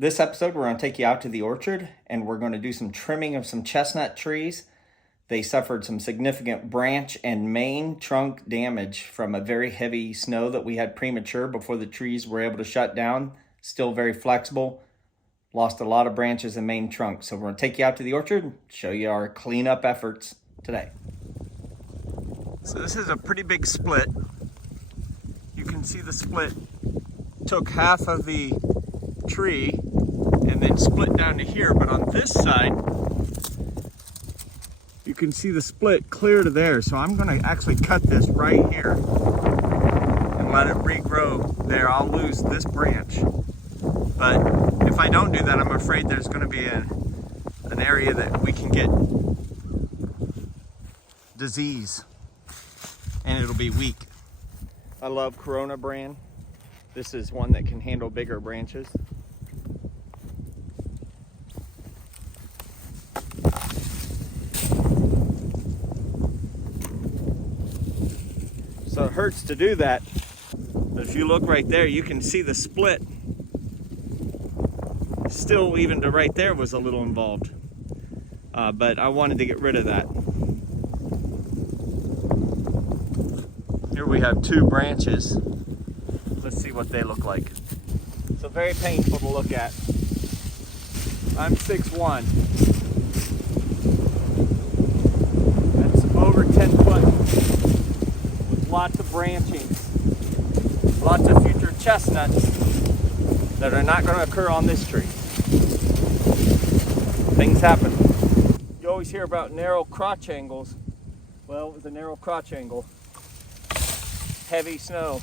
This episode, we're going to take you out to the orchard and we're going to do some trimming of some chestnut trees. They suffered some significant branch and main trunk damage from a very heavy snow that we had premature before the trees were able to shut down. Still very flexible. Lost a lot of branches and main trunks. So we're going to take you out to the orchard and show you our cleanup efforts today. So this is a pretty big split. You can see the split took half of the tree and then split down to here, but on this side you can see the split clear to there. So I'm going to actually cut this right here and let it regrow there. I'll lose this branch, but if I don't do that, I'm afraid there's going to be an area that we can get disease and it'll be weak. I love Corona brand. This is one that can handle bigger branches. So it hurts to do that, but if you look right there, you can see the split. Still, even to right there was a little involved, but I wanted to get rid of that. Here we have two branches. Let's see what they look like. So very painful to look at. I'm 6'1". That's over 10 foot with lots of branching, lots of future chestnuts that are not going to occur on this tree. Things happen. You always hear about narrow crotch angles. Well, it was a narrow crotch angle. Heavy snow.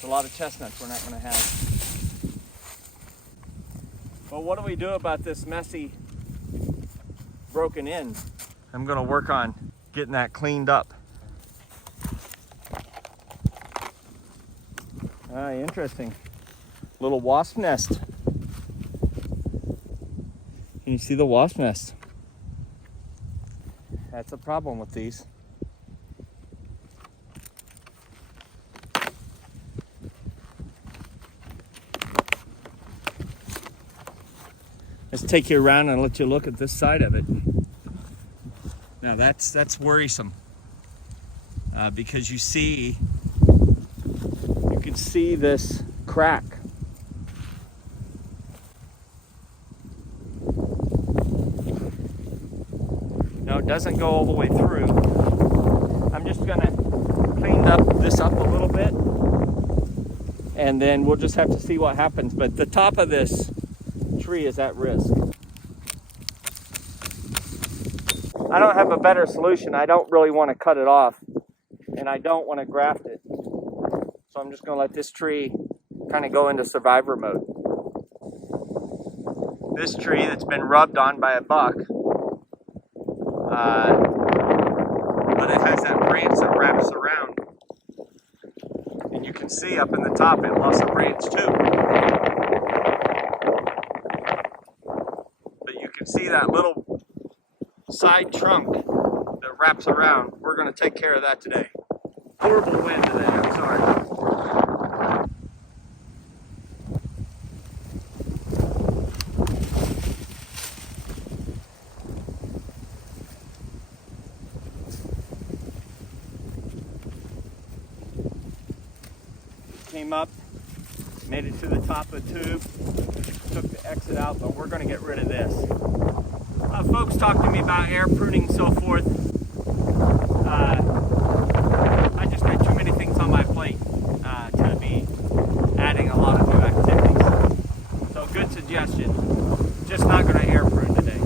There's a lot of chestnuts we're not going to have. Well, what do we do about this messy, broken end? I'm going to work on getting that cleaned up. Interesting. Little wasp nest. Can you see the wasp nest? That's a problem with these. Let's take you around and let you look at this side of it. Now that's worrisome because you can see this crack. No, it doesn't go all the way through. I'm just gonna clean this up a little bit, and then we'll just have to see what happens. But the top of this tree is at risk. I don't have a better solution. I don't really want to cut it off, and I don't want to graft it. So I'm just going to let this tree kind of go into survivor mode. This tree that's been rubbed on by a buck, but it has that branch that wraps around. And you can see up in the top it lost a branch too. See that little side trunk that wraps around. We're going to take care of that today. Horrible wind today, I'm sorry. Came up, made it to the top of the tube, took the exit out, but we're going to get rid of this. Folks talk to me about air pruning and so forth. I just got too many things on my plate to be adding a lot of new activities. So good suggestion. Just not going to air prune today.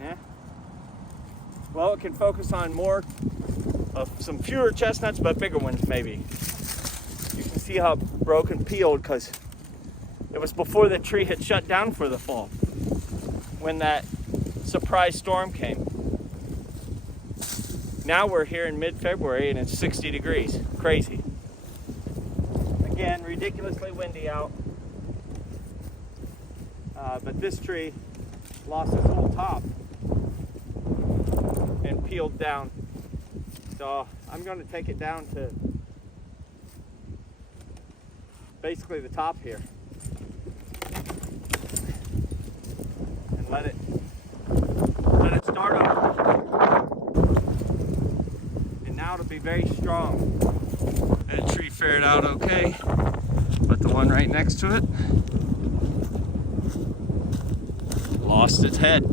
Yeah. Well, it can focus on more of some fewer chestnuts, but bigger ones maybe. You can see how broken peeled because it was before the tree had shut down for the fall when that surprise storm came. Now we're here in mid-February and it's 60 degrees. Crazy. Again, ridiculously windy out. But this tree lost its whole top peeled down. So I'm going to take it down to basically the top here. And let it start over. And now it'll be very strong. That tree fared out okay, but the one right next to it lost its head.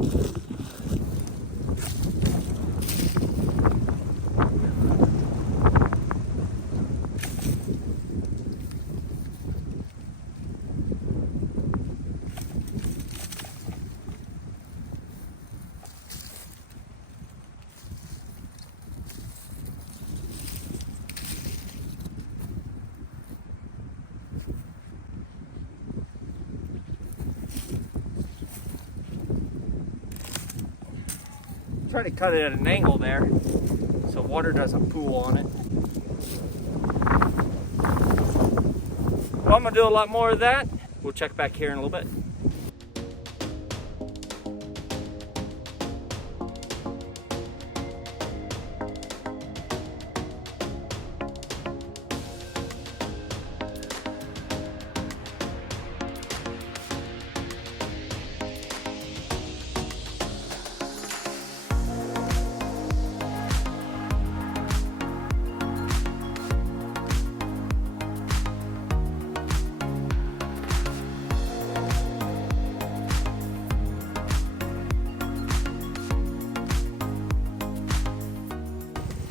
Try to cut it at an angle there so water doesn't pool on it. Well, I'm gonna do a lot more of that. We'll check back here in a little bit.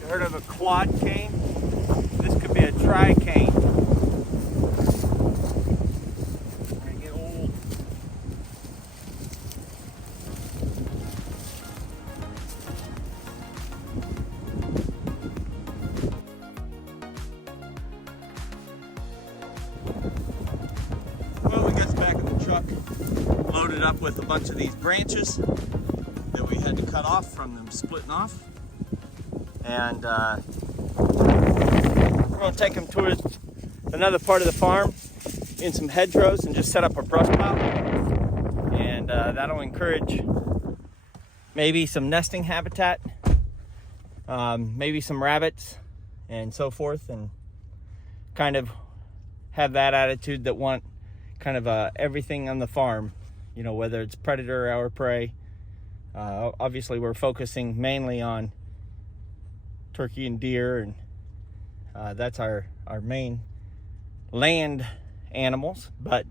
Heard of a quad cane? This could be a tri-cane. When I get old. Well, we got back in the truck, loaded up with a bunch of these branches that we had to cut off from them splitting off. And we're going to take them to another part of the farm in some hedgerows and just set up a brush pile. And that'll encourage maybe some nesting habitat, maybe some rabbits and so forth, and kind of have that attitude that want kind of everything on the farm, you know, whether it's predator or prey. Obviously, we're focusing mainly on turkey and deer, and that's our main land animals, but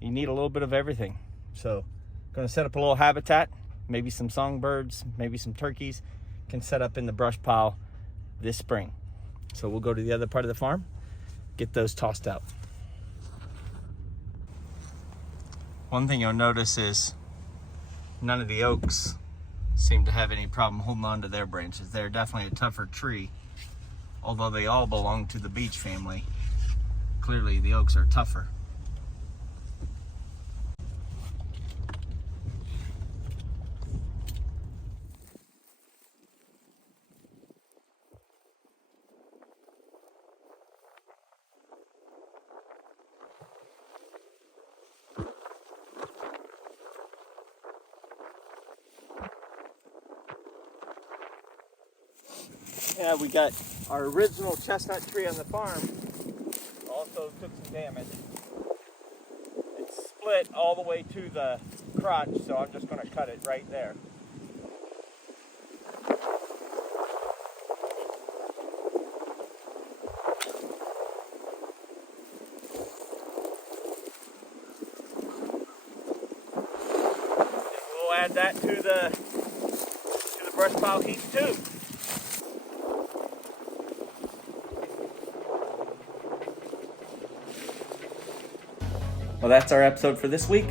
you need a little bit of everything. So going to set up a little habitat, maybe some songbirds, maybe some turkeys can set up in the brush pile this spring. So we'll go to the other part of the farm, get those tossed out. One thing you'll notice is none of the oaks seem to have any problem holding on to their branches. They're definitely a tougher tree, although they all belong to the beech family. Clearly the oaks are tougher. Yeah, we got our original chestnut tree on the farm. Also took some damage. It's split all the way to the crotch, so I'm just going to cut it right there. We'll add that to the brush pile heap too. Well, that's our episode for this week.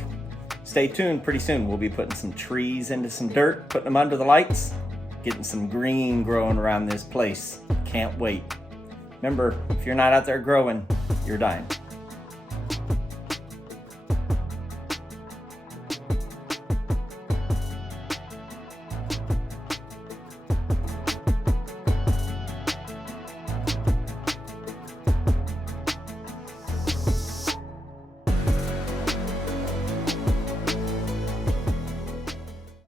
Stay tuned. Pretty soon we'll be putting some trees into some dirt, putting them under the lights, getting some green growing around this place. Can't wait. Remember, if you're not out there growing, you're dying.